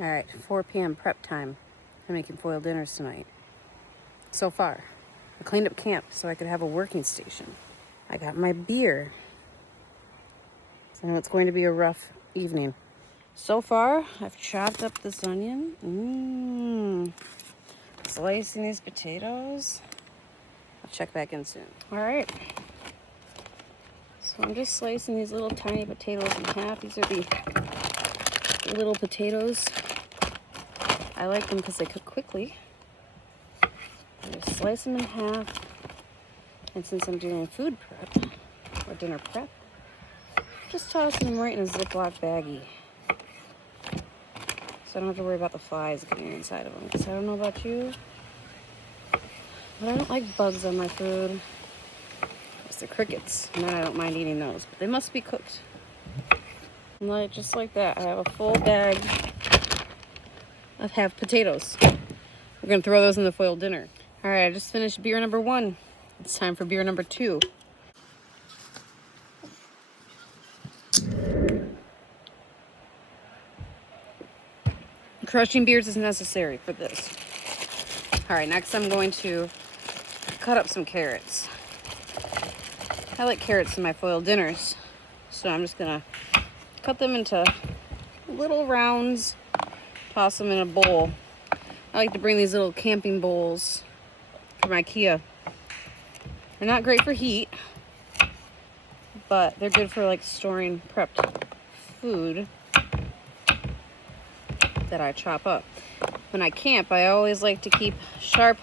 All right, 4 p.m. prep time. I'm making foil dinners tonight. So far, I cleaned up camp so I could have a working station. I got my beer. So I know it's going to be a rough evening. So far, I've chopped up this onion. Slicing these potatoes. I'll check back in soon. All right. So I'm just slicing these little tiny potatoes in half. These are the little potatoes. I like them because they cook quickly. I just slice them in half. And since I'm doing food prep, or dinner prep, just tossing them right in a Ziploc baggie. So I don't have to worry about the flies getting inside of them. Because I don't know about you, but I don't like bugs on my food. It's the crickets, and then I don't mind eating those. But they must be cooked. And just like that, I have a full bag of half potatoes. We're gonna throw those in the foil dinner. All right, I just finished beer number 1. It's time for beer number 2. Crushing beers is necessary for this. All right, next I'm going to cut up some carrots. I like carrots in my foil dinners, so I'm just gonna cut them into little rounds, toss them in a bowl. I like to bring these little camping bowls from IKEA. They're not great for heat, but they're good for like storing prepped food that I chop up. When I camp, I always like to keep sharp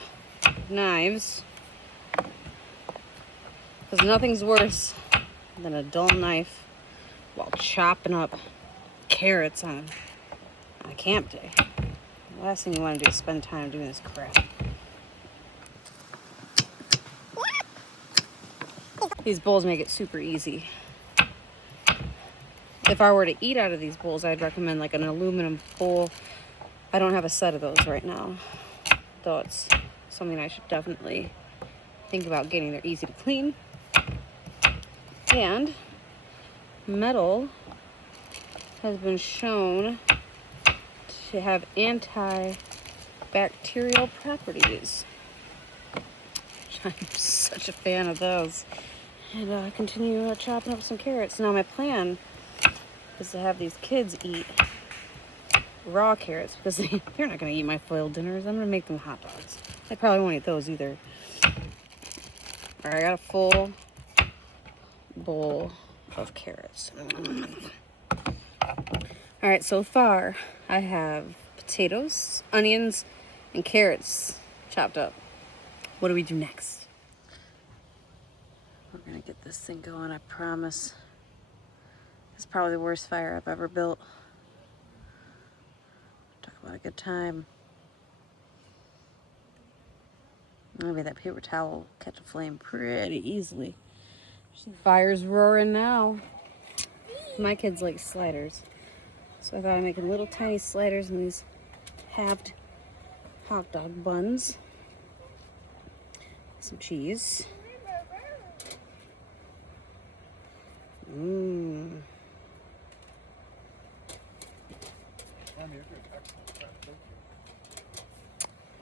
knives because nothing's worse than a dull knife while chopping up carrots on a camp day. The last thing you want to do is spend time doing this crap. These bowls make it super easy. If I were to eat out of these bowls, I'd recommend like an aluminum bowl. I don't have a set of those right now, though it's something I should definitely think about getting. They're easy to clean. And metal has been shown to have antibacterial properties. I'm such a fan of those. And I continue chopping up some carrots. Now my plan is to have these kids eat raw carrots because they're not going to eat my foil dinners. I'm going to make them hot dogs. They probably won't eat those either. All right, I got a full bowl of carrots. All right, so far I have potatoes, onions, and carrots chopped up. What do we do next? We're gonna get this thing going, I promise. It's probably the worst fire I've ever built. Talk about a good time. Maybe that paper towel will catch a flame pretty easily. Fire's roaring now. My kids like sliders. So I thought I'd make little tiny sliders in these halved hot dog buns. Some cheese.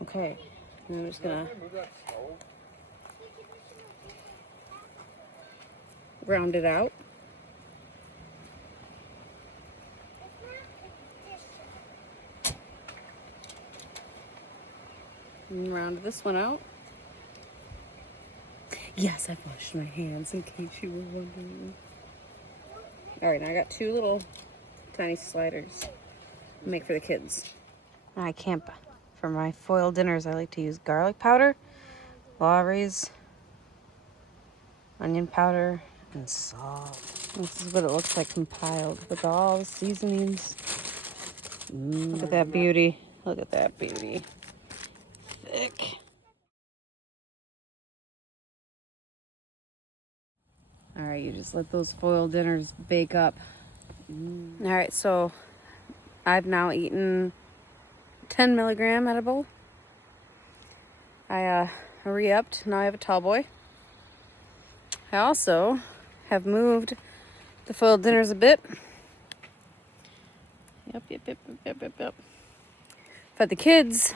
Okay, and I'm just gonna round it out. And round this one out. Yes, I've washed my hands in case you were wondering. All right, now I got 2 little tiny sliders to make for the kids. I camp for my foil dinners. I like to use garlic powder, Lawry's, onion powder, and salt. This is what it looks like compiled with all the seasonings. Look at that beauty. Look at that beauty. Thick. All right, you just let those foil dinners bake up. All right, so I've now eaten 10 milligram edible. I re-upped. Now I have a tall boy. I also have moved the foil dinners a bit. Yep. Fed the kids.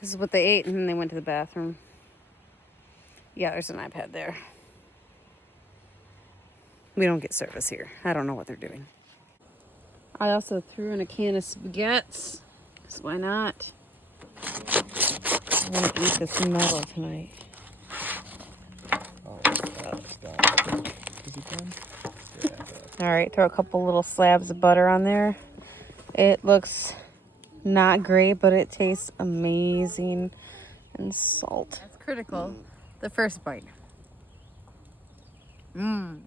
This is what they ate, and then they went to the bathroom. Yeah, there's an iPad there. We don't get service here. I don't know what they're doing. I also threw in a can of spaghettis, because why not? I want to eat this metal tonight. Oh, that's done. Is it done? Yeah. All right, throw a couple little slabs of butter on there. It looks not great, but it tastes amazing. And salt. That's critical. The first bite. Mmm.